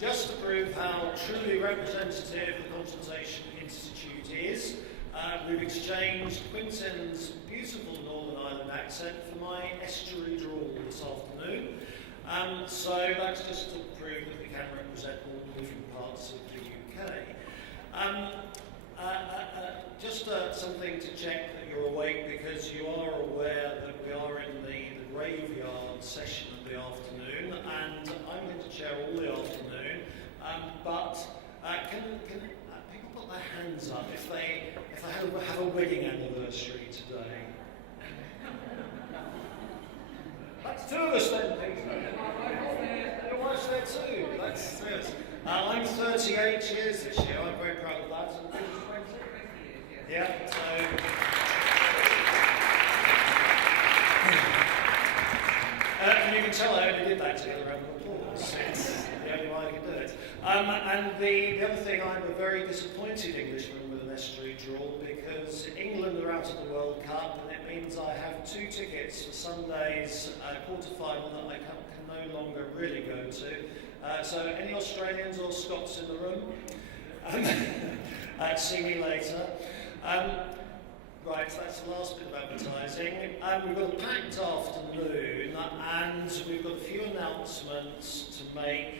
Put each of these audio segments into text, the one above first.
just to prove how truly representative the Consultation Institute is, we've exchanged Quintin's beautiful Northern Ireland accent for my estuary drawl this afternoon. So that's just to prove that we can represent all the different parts of the UK. Just something to check that you're awake, because you are aware that we are in the graveyard session of the afternoon, and I'm going to chair all the afternoon. But can people put their hands up if they have a wedding anniversary today? That's two of us then, Peter. Your wife's there too. That's good. I'm 38 years this year. I'm very proud of that. And 20? Yeah. So. And you can tell I only did that to get a round of applause. It's the only way I can do it. And the other thing, I'm a very disappointed Englishman with an estuary drawl, because England are out of the World Cup, and it means I have 2 tickets for Sunday's quarter-final that I can no longer really go to. So any Australians or Scots in the room? See me later. Right, that's the last bit of advertising. We've got a packed afternoon, and we've got a few announcements to make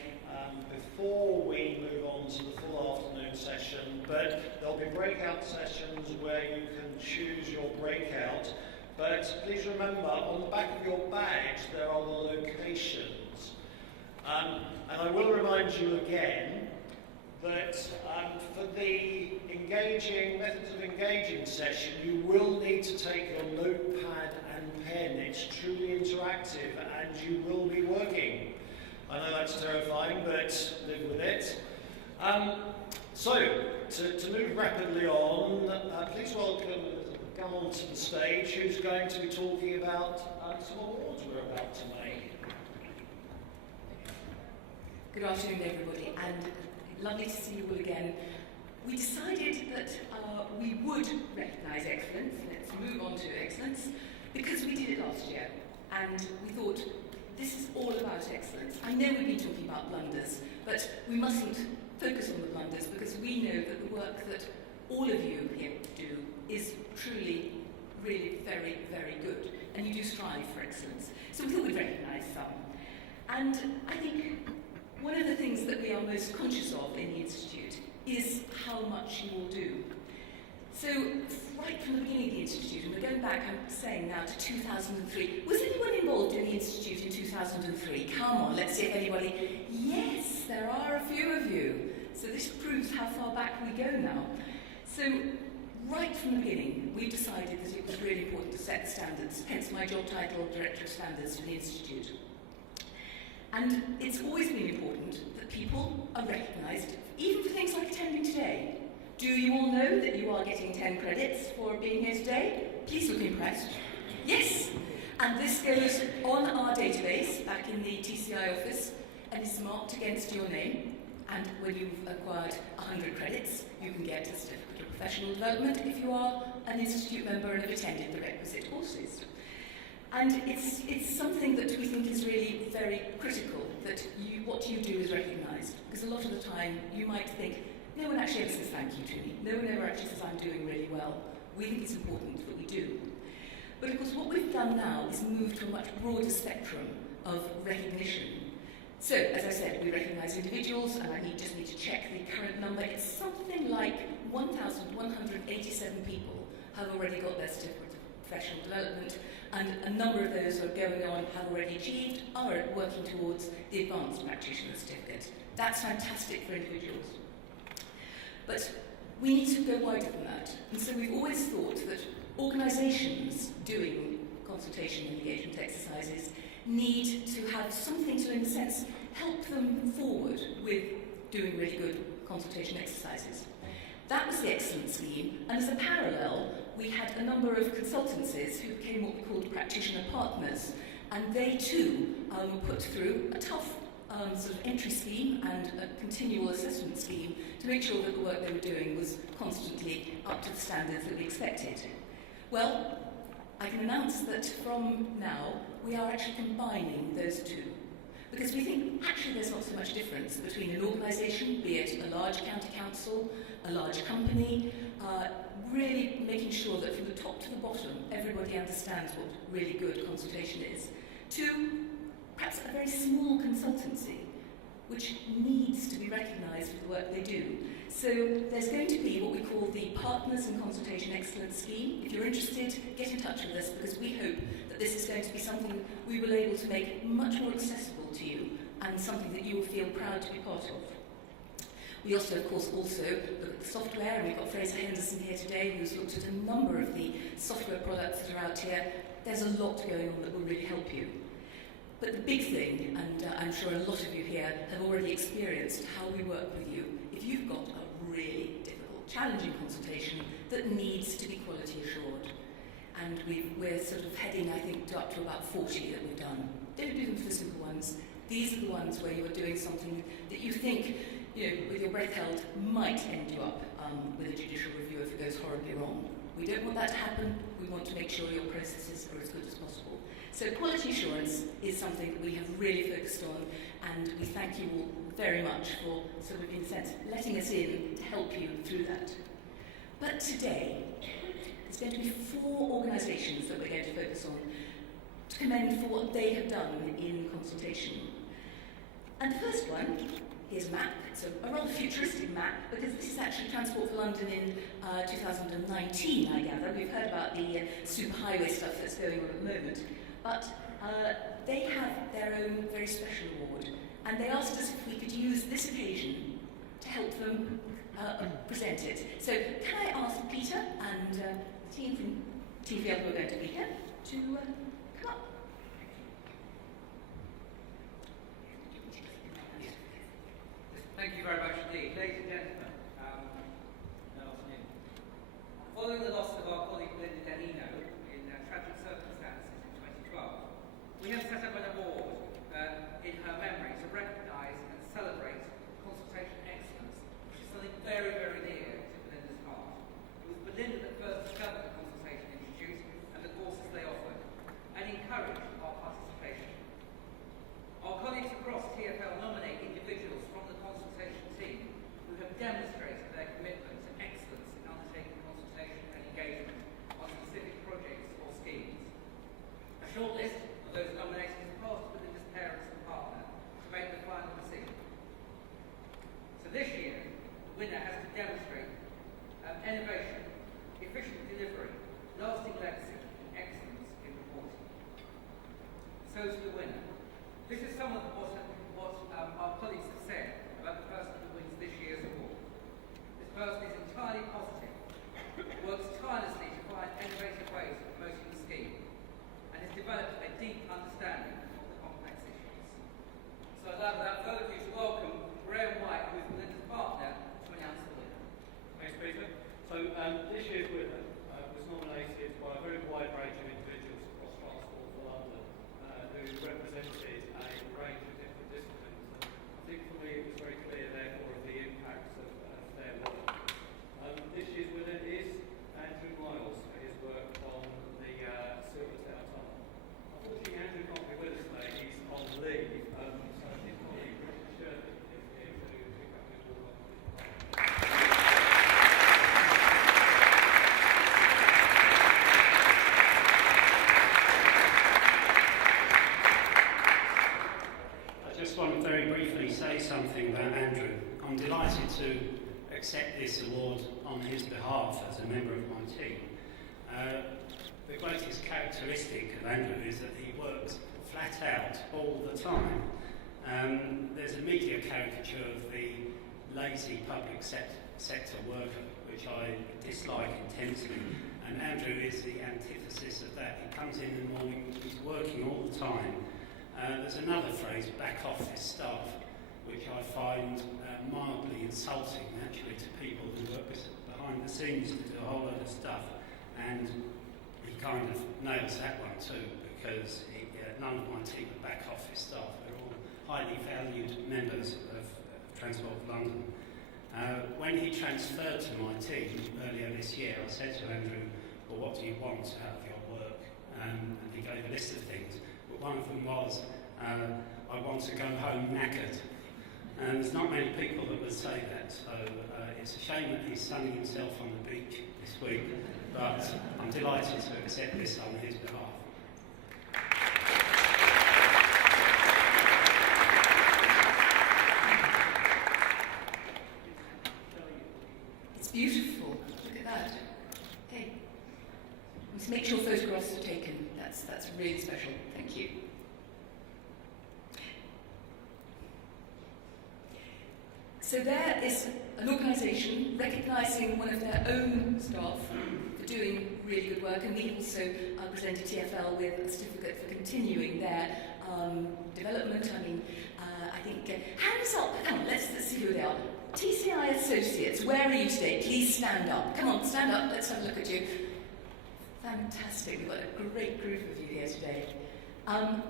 before we move on to the full afternoon session. But there'll be breakout sessions where you can choose your breakout. But please remember, on the back of your badge there are the locations. And I will remind you again that for the methods of engaging session, you will need to take your notepad and pen. It's truly interactive, and you will be working. I know that's terrifying, but live with it. So, to move rapidly on, please welcome, come onto the stage, who's going to be talking about some awards we're about to make. Good afternoon, everybody, and lovely to see you all again. We decided that we would recognise excellence. Let's move on to excellence, because we did it last year, and we thought this is all about excellence. I know we've been talking about blunders, but we mustn't focus on the blunders, because we know that the work that all of you here do is truly, really very, very good, and you do strive for excellence. So we thought we'd recognise some. And I think one of the things that we are most conscious of in the Institute is how much you all do. So, right from the beginning of the Institute, and we're going back, I'm saying now, to 2003. Was anyone involved in the Institute in 2003? Come on, let's see if anybody... Yes, there are a few of you. So this proves how far back we go now. So, right from the beginning, we decided that it was really important to set standards, hence my job title, Director of Standards for the Institute. And it's always been important that people are recognised, even for things like attending today. Do you all know that you are getting 10 credits for being here today? Please look impressed. Yes, and this goes on our database back in the TCI office and is marked against your name. And when you've acquired 100 credits, you can get a certificate of professional development if you are an Institute member and have attended the requisite courses. And it's something that we think is really very critical, that what you do is recognised. Because a lot of the time you might think, no one actually ever says thank you to me. No one ever actually says I'm doing really well. We think it's important that we do. But of course what we've done now is move to a much broader spectrum of recognition. So, as I said, we recognise individuals, and I just need to check the current number. It's something like 1,187 people have already got their certificate of professional development, and a number of those who are going on, have already achieved, are working towards the advanced practitioner certificate. That's fantastic for individuals. But we need to go wider than that. And so we've always thought that organisations doing consultation and engagement exercises need to have something to, in a sense, help them forward with doing really good consultation exercises. That was the excellence scheme, and as a parallel, we had a number of consultancies who became what we called practitioner partners, and they too put through a tough sort of entry scheme and a continual assessment scheme to make sure that the work they were doing was constantly up to the standards that we expected. Well, I can announce that from now we are actually combining those two. because we think actually there's not so much difference between an organisation, be it a large county council, a large company, really making sure that from the top to the bottom everybody understands what really good consultation is, to perhaps a very small consultancy which needs to be recognised for the work they do. So there's going to be what we call the Partners in Consultation Excellence Scheme. If you're interested, get in touch with us, because we hope that this is going to be something we will be able to make much more accessible to you and something that you will feel proud to be part of. We also, of course, look at the software, and we've got Fraser Henderson here today, who's looked at a number of the software products that are out here. There's a lot going on that will really help you. But the big thing, and I'm sure a lot of you here have already experienced how we work with you, if you've got a really difficult, challenging consultation that needs to be quality assured. And we're sort of heading, I think, up to about 40 that we've done. Don't do them for the simple ones. These are the ones where you are doing something that you think, with your breath held, might end you up with a judicial review if it goes horribly wrong. We don't want that to happen. We want to make sure your processes are as good as possible. So quality assurance is something that we have really focused on, and we thank you all very much for sort of, in a sense, letting us in to help you through that. But today, there's going to be 4 organisations that we're going to focus on to commend for what they have done in consultation. And the first one is a map. It's a rather futuristic map, because this is actually Transport for London in 2019, I gather. We've heard about the superhighway stuff that's going on at the moment. But they have their own very special award, and they asked us if we could use this occasion to help them present it. So can I ask Peter and the team from TVL who are going to be here to come up? Thank you very much indeed. Ladies and gentlemen, good afternoon. Following the loss of our colleague Linda Danino in tragic circumstances in 2012, we have set up an award in her memory to recognise and celebrate consultation excellence, which is something very, very near to Belinda's heart. It was Belinda that first discovered the Consultation Institute and the courses they offered, and encouraged our participation. Our colleagues across TfL nominate individuals from the consultation team who have demonstrated their commitment to excellence in undertaking consultation and engagement on specific projects or schemes. A short list of those nominated is passed to Belinda's parents and partner to make the final decision. So this year, the winner has to demonstrate innovation, efficient delivery, lasting legacy, and excellence in reporting. So to the winner. This is some of what our colleagues have said about the person who wins this year's award. This person is entirely positive, works tirelessly to find innovative ways of promoting the scheme, and has developed a deep understanding of the complex issues. So I'd like, without further ado, to welcome Graham White, who is Belinda's partner, to announce the winner. Thanks, Peter. So this year's winner was nominated by a very wide range of individuals across Transport for London who represented a range of different disciplines. And I think for me it was very clear, therefore, of the impacts of their work. This year's winner is Andrew Miles for his work on the Silver Tower Tunnel. Unfortunately, Andrew can't be with us today. He's on leave. So his colleague Richard Sherman is here to pick up his work on this. I just want to very briefly say something about Andrew. I'm delighted to accept this award on his behalf as a member of my team. The greatest characteristic of Andrew is that he works flat out all the time. There's a media caricature of the lazy public sector worker, which I dislike intensely, and Andrew is the antithesis of that. He comes in the morning, he's working all the time. There's another phrase, back office staff, which I find mildly insulting actually to people who work behind the scenes to do a whole lot of stuff, and he kind of nails that one too, because none of my team are back office staff. They're all highly valued members of Transport for London. When he transferred to my team earlier this year, I said to Andrew, well, what do you want out of your work? And he gave a list of things, but one of them was I want to go home knackered. And there's not many people that would say that, so it's a shame that he's sunning himself on the beach this week, but I'm delighted to accept this on his behalf. It's beautiful. Look at that. Hey, let's make sure photographs are taken. That's really special. Thank you. So there is an organisation recognising one of their own staff for doing really good work, and we also presented TfL with a certificate for continuing their development. I mean, I think, hands up, come on, let's see who they are. TCI Associates, where are you today? Please stand up. Come on, stand up, let's have a look at you. Fantastic, we've got a great group of you here today.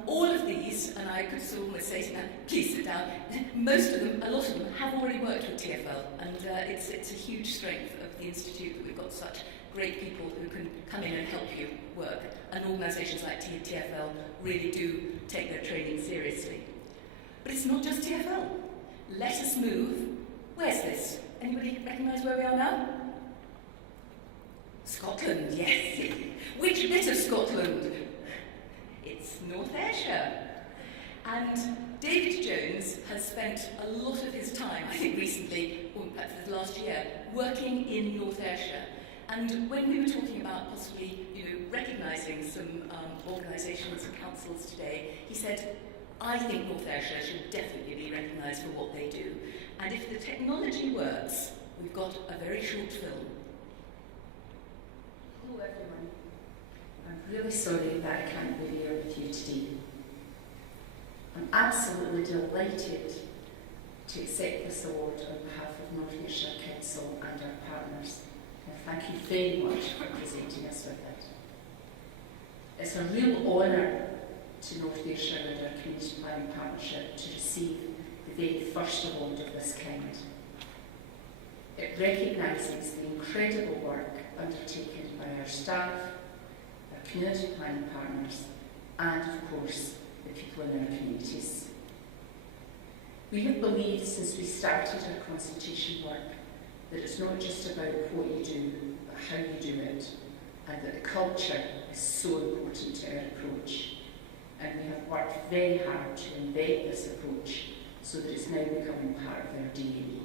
All of these, and I could almost say to them, please sit down, most of them, a lot of them, have already worked with TfL, and it's a huge strength of the Institute that we've got such great people who can come in and help you work, and organisations like TfL really do take their training seriously. But it's not just TfL. Let us move. Where's this? Anybody recognise where we are now? Scotland, yes. Which bit of Scotland? It's North Ayrshire. And David Jones has spent a lot of his time, I think recently, or perhaps this last year, working in North Ayrshire. And when we were talking about possibly, recognising some organisations and councils today, he said, I think North Ayrshire should definitely be recognised for what they do. And if the technology works, we've got a very short film. Hello everyone. I'm really sorry that I can't be here with you today. I'm absolutely delighted to accept this award on behalf of North Ayrshire Council and our partners. And thank you very much for presenting us with it. It's a real honour to North Ayrshire and our Community Planning Partnership to receive the very first award of this kind. It recognises the incredible work undertaken by our staff, our community planning partners, and of course, the people in our communities. We have believed since we started our consultation work that it's not just about what you do, but how you do it, and that the culture is so important to our approach. And we have worked very hard to embed this approach so that it's now becoming part of our DNA.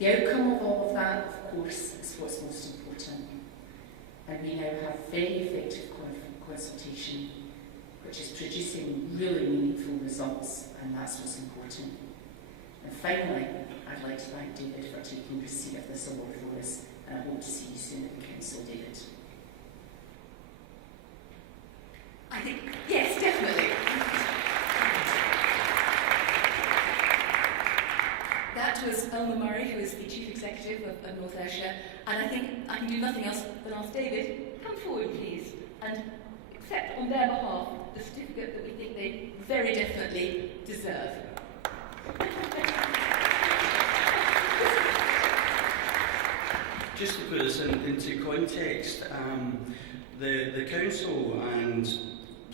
The outcome of all of that, of course, is what's most important. And we now have very effective consultation, which is producing really meaningful results, and that's what's important. And finally, I'd like to thank David for taking receipt of this award for us, and I hope to see you soon at the Council, David. I think, yes, definitely. That was Elmer Murray, who is the Chief Executive of North Ayrshire, and I think I can do nothing else than ask David, come forward please, and accept on their behalf the certificate that we think they very definitely deserve. Just to put this into context, the Council and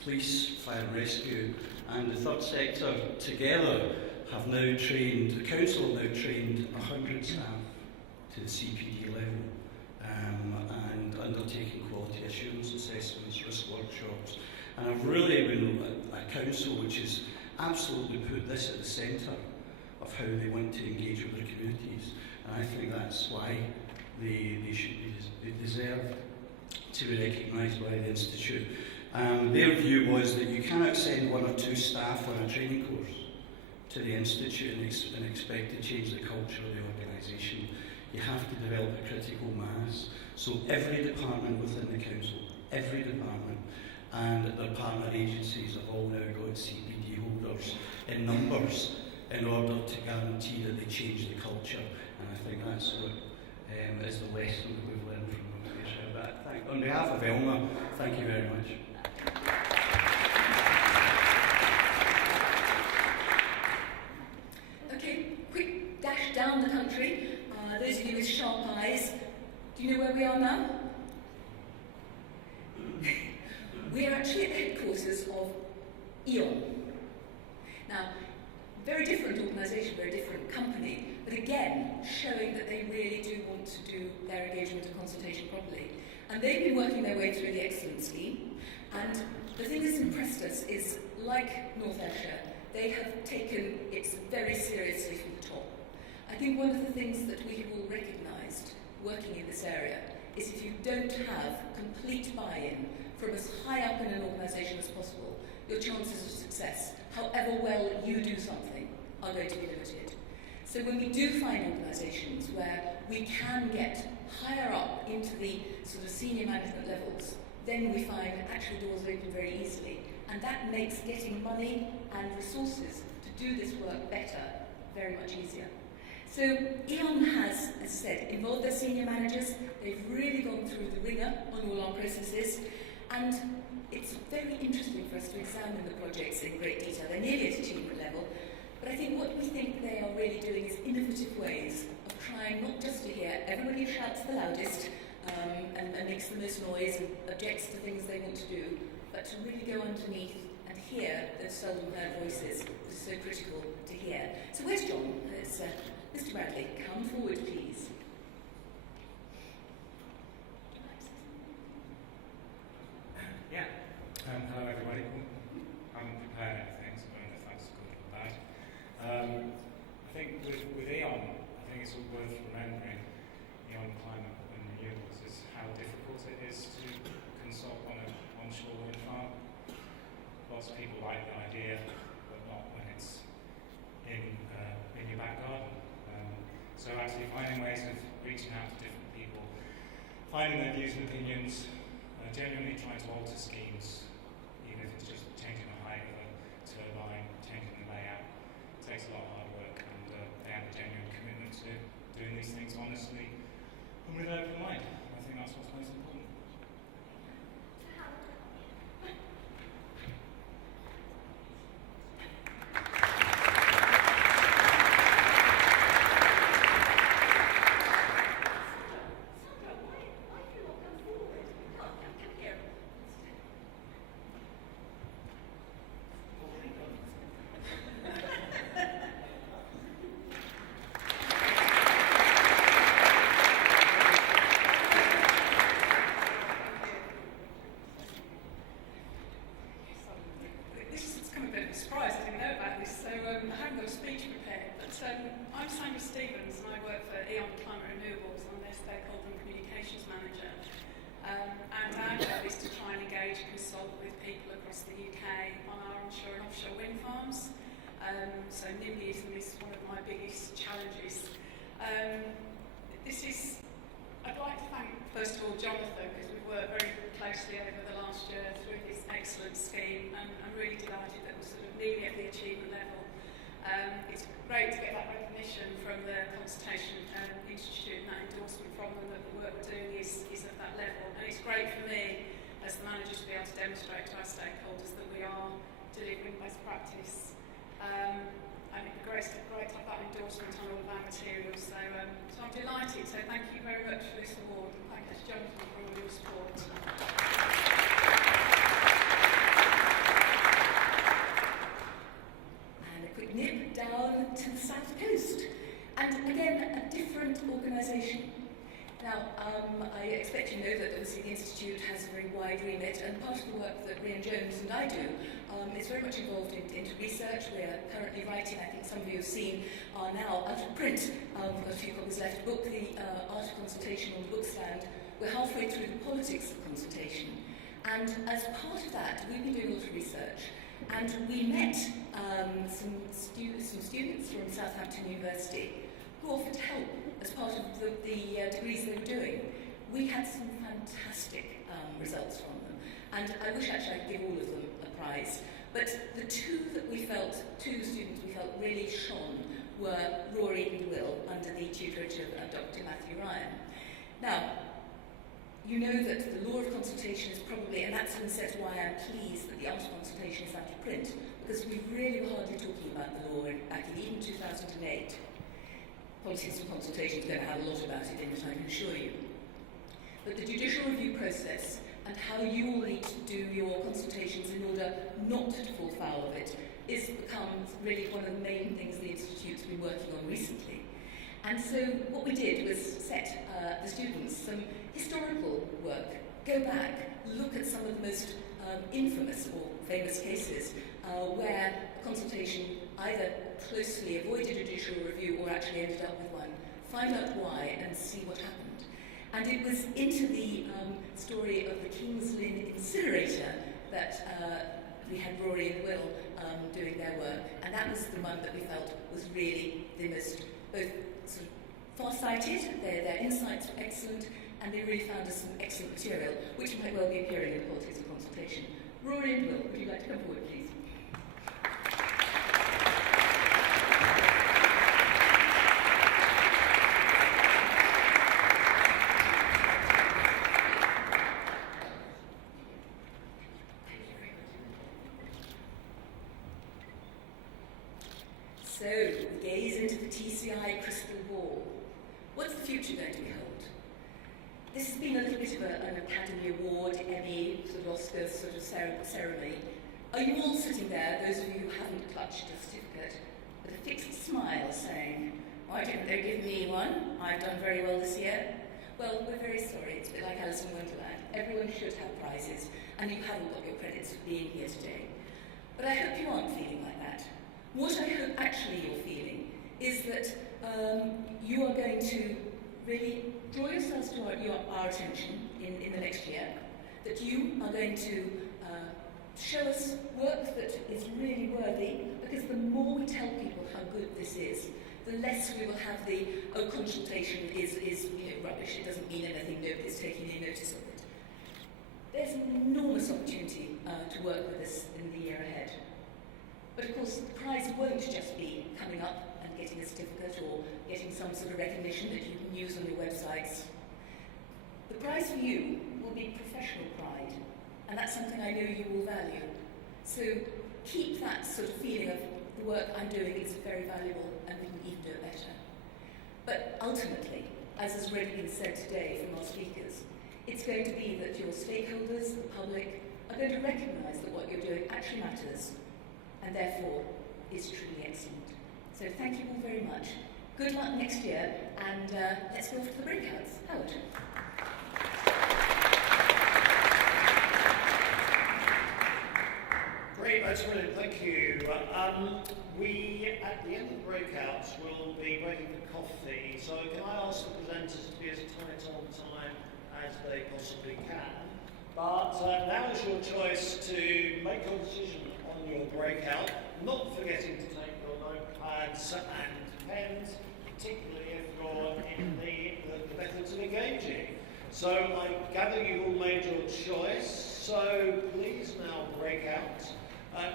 Police, Fire and Rescue and the third sector together have now trained, the Council have now trained 100 staff to the CPD level and undertaking quality assurance assessments, risk workshops. And I've really been a council which has absolutely put this at the centre of how they want to engage with their communities. And I think that's why they deserve to be recognised by the Institute. Their view was that you cannot send 1 or 2 staff on a training course to the Institute and expect to change the culture of the organisation. You have to develop a critical mass. So every department within the Council, every department, and their partner agencies have all now got CPD holders in numbers in order to guarantee that they change the culture. And I think that's what is the lesson that we've learned from North Ayrshire. But on behalf of Elma, thank you very much. Okay, quick dash down the country. Those of you with sharp eyes, do you know where we are now? We are actually at the headquarters of E.ON. Now, very different organisation, very different company, but again, showing that they really do want to do their engagement and consultation properly. And they've been working their way through the Excellence Scheme, and the thing that's impressed us is, like North Ayrshire, they have taken it very seriously from the top. I think one of the things that we have all recognised working in this area is if you don't have complete buy-in from as high up in an organisation as possible, your chances of success, however well you do something, are going to be limited. So when we do find organisations where we can get higher up into the sort of senior management levels, then we find actual doors open very easily. And that makes getting money and resources to do this work better very much easier. So E.ON has, as I said, involved their senior managers. They've really gone through the ringer on all our processes. And it's very interesting for us to examine the projects in great detail. They're nearly at achievement level. But I think what we think they are really doing is innovative ways of trying not just to hear everybody who shouts the loudest and makes the most noise and objects to things they want to do, but to really go underneath and hear those seldom heard voices that are so critical to hear. So where's John? It's, Mr. Bradley, come forward, please. Yeah. Hello, everybody. I haven't prepared anything, so I don't know if that's good or bad. I think with E.ON, I think it's worth remembering E.ON Climate and Renewables is how difficult it is to consult on an onshore wind farm. Lots of people like the idea, but not when it's in your back garden. So actually finding ways of reaching out to different people, finding their views and opinions, genuinely trying to alter schemes, even if it's just changing the height of a turbine, changing the layout, it takes a lot of hard work, and they have a genuine commitment to doing these things honestly and with an open mind. I think that's what's most important. So NIMBYism is one of my biggest challenges. I'd like to thank, first of all, Jonathan, because we've worked very closely over the last year through this excellent scheme, and I'm really delighted that we're sort of nearly at the achievement level. It's great to get that recognition from the Consultation Institute and that endorsement from them that the work we're doing is at that level. And it's great for me, as the manager, to be able to demonstrate to our stakeholders that we are delivering best practice. And it'd be great to have that endorsement on all of our materials. So I'm delighted. So thank you very much for this award, and thank you to Jonathan for all your support. And a quick nip down to the south coast. And again, a different organisation. Now, I expect you know that obviously the Institute has a very wide remit, and part of the work that Rhian Jones and I do is very much involved into research. We are currently writing, I think some of you have seen, are now out of print. We've got a few copies left. Book, the Art of Consultation on the bookstand. We're halfway through the politics of consultation. And as part of that, we've been doing a lot of research. And we met some students from Southampton University who offered help as part of the degrees they were doing. We had some fantastic results from them, and I wish actually I could give all of them a prize. But the two students we felt really shone were Rory and Will, under the tutorage of Dr. Matthew Ryan. Now, you know that the law of consultation is probably, and that's in a sense why I'm pleased that the art of consultation is out of print, because we really were hardly talking about the law back in even 2008. Politics of consultation is going to have a lot about it in it, I can assure you. But the judicial review process and how you all need to do your consultations in order not to fall foul of it is become really one of the main things the Institute's been working on recently. And so what we did was set the students some historical work, go back, look at some of the most infamous or famous cases where a consultation either closely avoided a judicial review or actually ended up with one, find out why and see what happened. And it was into the story of the King's Lynn incinerator that we had Rory and Will doing their work, and that was the one that we felt was really the most both sort of far-sighted, their insights were excellent, and they really found us some excellent material, which might well be appearing in the Politics of Consultation. Rory and Will, would you like to come forward, please? So, we gaze into the TCI crystal ball. What's the future going to behold? This has been a little bit of an Academy Award, Emmy, sort of Oscar sort of ceremony. Are you all sitting there, those of you who haven't clutched a certificate, with a fixed smile saying, why didn't they give me one? I've done very well this year. Well, we're very sorry. It's a bit like Alice in Wonderland. Everyone should have prizes, and you haven't got your credits for being here today. But I hope you aren't feeling like that. What I hope actually you're feeling is that you are going to really draw yourselves to our attention in the next year, that you are going to show us work that is really worthy, because the more we tell people how good this is, the less we will have the, oh, consultation is rubbish, it doesn't mean anything, nobody's taking any notice of it. There's an enormous opportunity to work with us in the year ahead. But of course, the prize won't just be coming up and getting a certificate or getting some sort of recognition that you can use on your websites. The prize for you will be professional pride, and that's something I know you will value. So keep that sort of feeling of the work I'm doing is very valuable and we can even do it better. But ultimately, as has already been said today from our speakers, it's going to be that your stakeholders, the public, are going to recognise that what you're doing actually matters, and therefore is truly excellent. So thank you all very much. Good luck next year, and let's go off to the breakouts. Howard. Great, that's brilliant, thank you. We, at the end of the breakouts, will be breaking for coffee, so can I ask the presenters to be as tight on time as they possibly can? But now is your choice to make your decision on your breakout, not forgetting to take your notepads and pens, particularly if you're in the methods of engaging. So I gather you've all made your choice, so please now break out.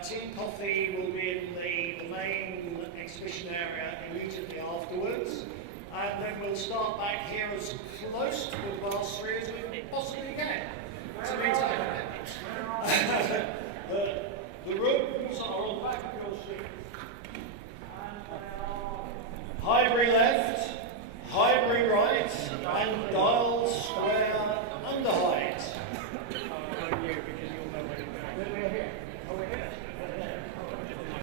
Tea and coffee will be in the main exhibition area immediately afterwards, and then we'll start back here as close to the class 3 as we possibly can. So meantime, the rooms are on the back of your seats, and they are high relay.